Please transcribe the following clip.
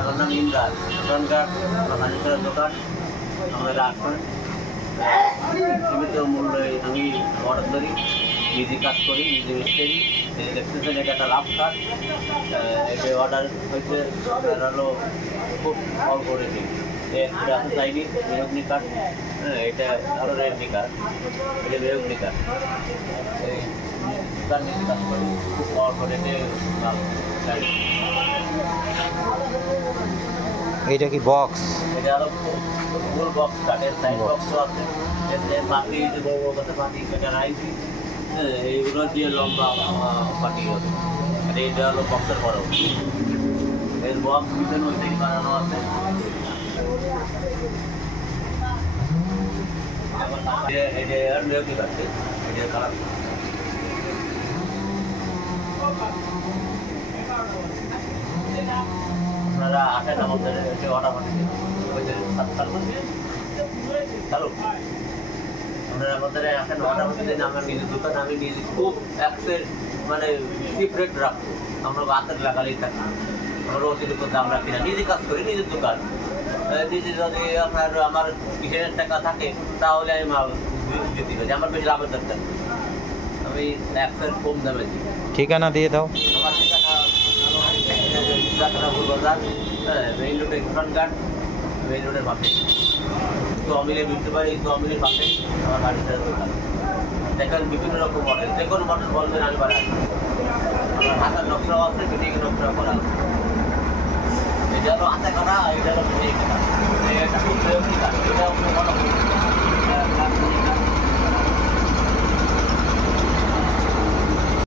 আমার নাম ইমরান। দোকানকার ফার্নিচারের দোকান। আমাদের আসবেন সীমিত মূল্যে আমি অর্ডার করি, নিজে কাজ করি, নিজে মিস্ত্রি। দেখতেছেন এটা একটা লাভ কাজ। এটা অর্ডার হয়েছে হলো খুব অল্প রেটে। এটা আপনি চাইনি মেহগনি কাঠ, হ্যাঁ এটা আরও রেডমি কাঠ, এটা মেহগনি কাঠ। এই দোকান নিজে কাজ করি, খুব অল্প রেটে লাভ চাই। এইটা কি বক্স? এটা হলো ফুল বক্স কাঠের, সাইড বক্সও আছে। পাটি বড় বড় কথা পাটি কেটে রাখছি, এইগুলো দিয়ে লম্বা পাটি হবে। আর এটা হলো বক্সের বড়, এর বক্স ভিতরে ওইটাই বানানো আছে। এটা আর মেহগনি কাঠ, এটা কালার আপনারা আসেন আমাদের অর্ডার পাঠিয়ে হ্যালো আপনারা আমাদের আসেন অর্ডার পাঠিয়ে দিন। আমার নিজের দোকান, আমি নিজে খুব মানে সিপ্রেট রাখবো। আমরা হাতের লাগালেই থাকি, আমরা অতিরিক্ত দাম রাখি না। নিজে কাজ করি, নিজের দোকান। নিজে যদি আপনার আমার 20,000 টাকা থাকে তাহলে আমি মাল বিক্রি করি, আমার বেশি লাভের দরকার। আমি কম দামে দিই। ঠিকানা দিয়ে দাও। আমার ঠিকানা যাত্রাপুর বাজার, মেইন রোডে দোকানঘাট, মেইন রোডের পাশে মিলে বিলতে পারি। মিলের পাশে আমার গাড়িটার দোকান। দেখেন বিভিন্ন রকম মডেল, যে কোনো মডেল বলবেন আমি বাড়াই। আমার হাতের নকশাও আছে, ফিটিং নকশা করা আছে। এটা হলো হাতে করা, এটা হলো ফিটিং করা। এটা খুব এটা